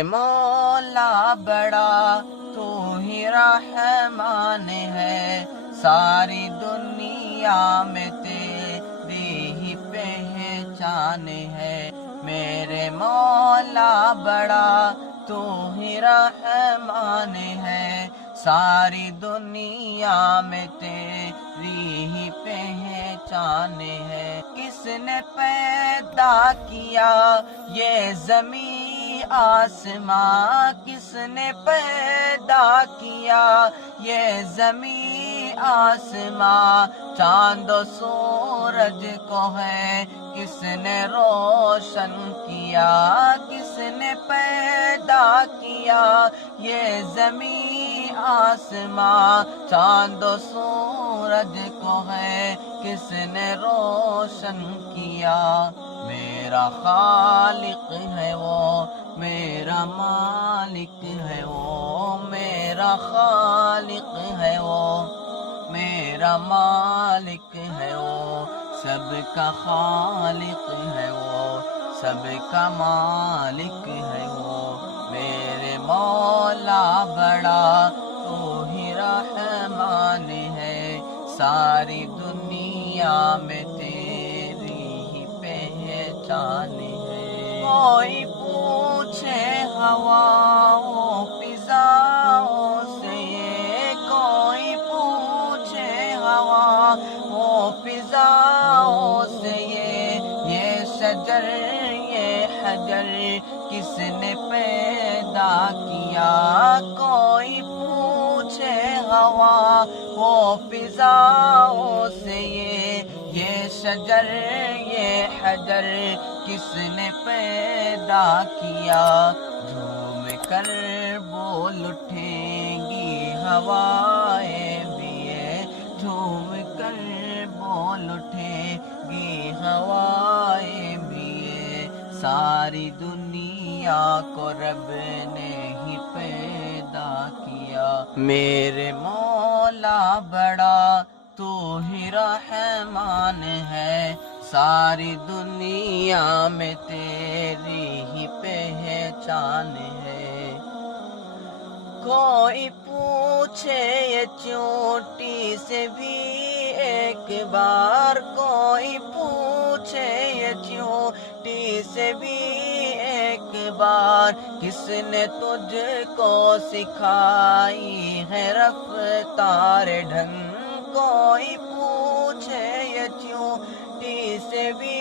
میرے مولا بڑا تو ہی رحمان ہے، ساری دنیا میں تیری ہی پہچان ہے۔ میرے مولا بڑا تو ہی رحمان ہے، ساری دنیا میں تیری ہی پہچان ہے۔ کس نے پیدا کیا یہ زمین آسماں، کس نے پیدا کیا یہ زمین آسماں، چاند و سورج کو ہے کس نے روشن کیا، کس نے پیدا کیا یہ زمین آسماں، چاند و سورج کو ہے کس نے روشن کیا۔ میرا خالق ہے وہ، میرا مالک ہے وہ، میرا خالق ہے وہ، میرا مالک ہے وہ، سب کا خالق ہے وہ، سب کا مالک ہے وہ۔ میرے مولا بڑا تو ہی رحمان ہے، ساری دنیا میں تیری ہی پہچان ہے۔ کوئی پوچھے ہواؤں فضاؤں سے یہ، کوئی پوچھے ہواؤں فضاؤں سے یہ شجر یہ حجر کس نے پیدا کیا، کوئی پوچھے ہوا وہ فضاؤں سے یہ شجر یہ حجر کس نے پیدا کیا۔ جھوم کر بول اٹھیں گی ہوائیں بھی یہ، جھوم کر بول اٹھیں گی ہوائیں بھی یہ، ساری دنیا کو رب نے ہی پیدا کیا۔ میرے مولا بڑا تو ہی رحمان ہے، ساری دنیا میں تیری ہی پہچان ہے۔ کوئی پوچھے یہ چونٹی سے بھی ایک بار، کوئی پوچھے یہ چونٹی سے بھی ایک بار، کس نے تجھ کو سکھائی ہے رفتار ڈھنگ، کوئی پوچھے یہ چونٹی سے بھی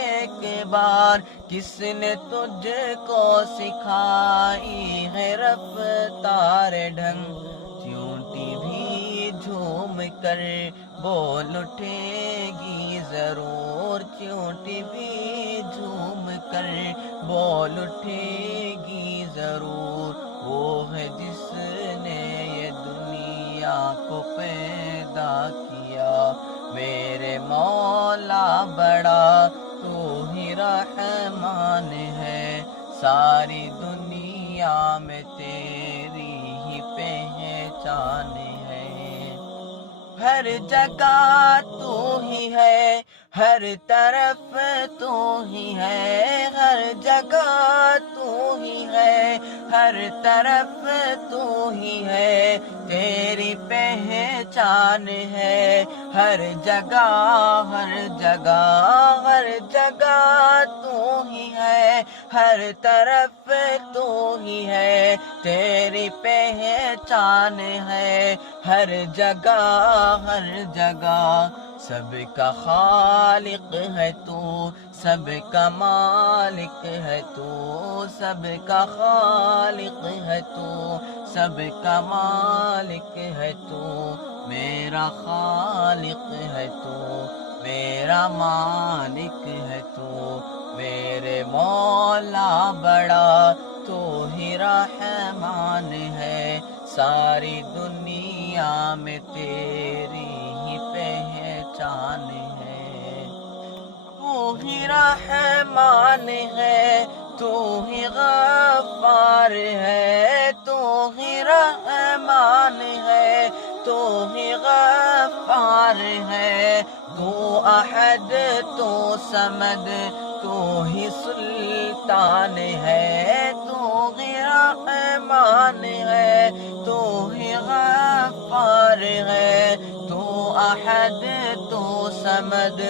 ایک بار، کس نے تجھ کو سکھائی ہے رفتار ڈھنگ۔ چونٹی بھی جھوم کر بول اٹھے گی ضرور، چونٹی بھی جھوم کر بول اٹھے گی ضرور، وہ ہے جس نے یہ دنیا کو پیدا کیا۔ میرے مولا بڑا تو ہی رحمان ہے، ساری دنیا میں تیری ہی پہچان ہے۔ ہر جگہ تو ہی ہے، ہر طرف تو ہی ہے، ہر جگہ تو ہی ہے، ہر طرف تو ہی ہے، تیری پہچان ہے۔ ہر جگہ ہر جگہ ہر جگہ تو ہی ہے، ہر طرف تو ہی ہے، تیری پہچان ہے۔ ہر جگہ ہر جگہ سب کا خالق ہے تو، سب کا مالک ہے تو، سب کا خالق ہے تو، سب کا مالک ہے تو، میرا خالق ہے تو، میرا مالک ہے تو، میرے مولا بڑا تو ہی رحمان ہے، ساری دنیا میں تیری ہی پہچان ہے۔ تو ہی رحمان ہے، تو ہی غفار ہے، تو ہی رحمان ہے، تو ہی غفار ہے، تو احد تو صمد تو ہی سلطان ہے، تو ہی رحمان ہے، تو ہی غفار ہے، تو احد تو صمد،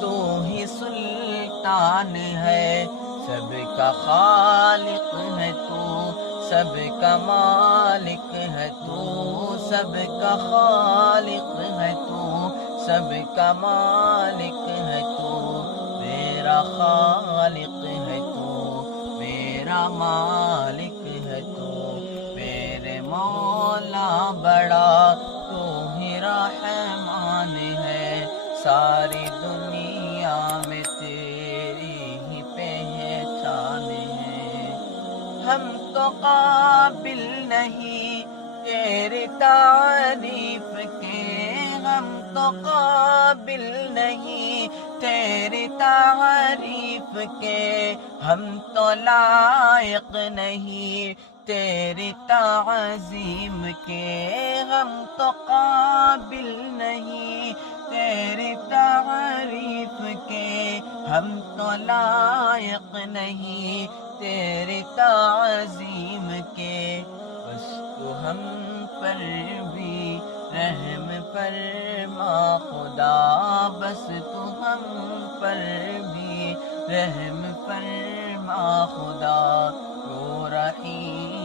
تو ہی سلطان ہے، سب کا خالق ہے تو، سب کا مالک ہے تو، سب کا خالق ہے تو، سب کا مالک ہے تو، میرا خالق ہے تو، میرا مالک ہے تو، میرے مولا بڑا تو ہی رحمان ہے، ساری دنیا میں تیری ہی پہچان ہے، ہم تو قابل نہیں تیری تعریف کے، ہم تو قابل نہیں تیری تعریف کے، ہم تو لائق نہیں تیری تعظیم کے، ہم تو قابل نہیں تیری تعریف کے، ہم تو لائق نہیں تیری تعظیم کے، بس تو ہم پر بھی رحم فرما خدا، بس تو ہم پر بھی رحم فرما خدا، تو رحیم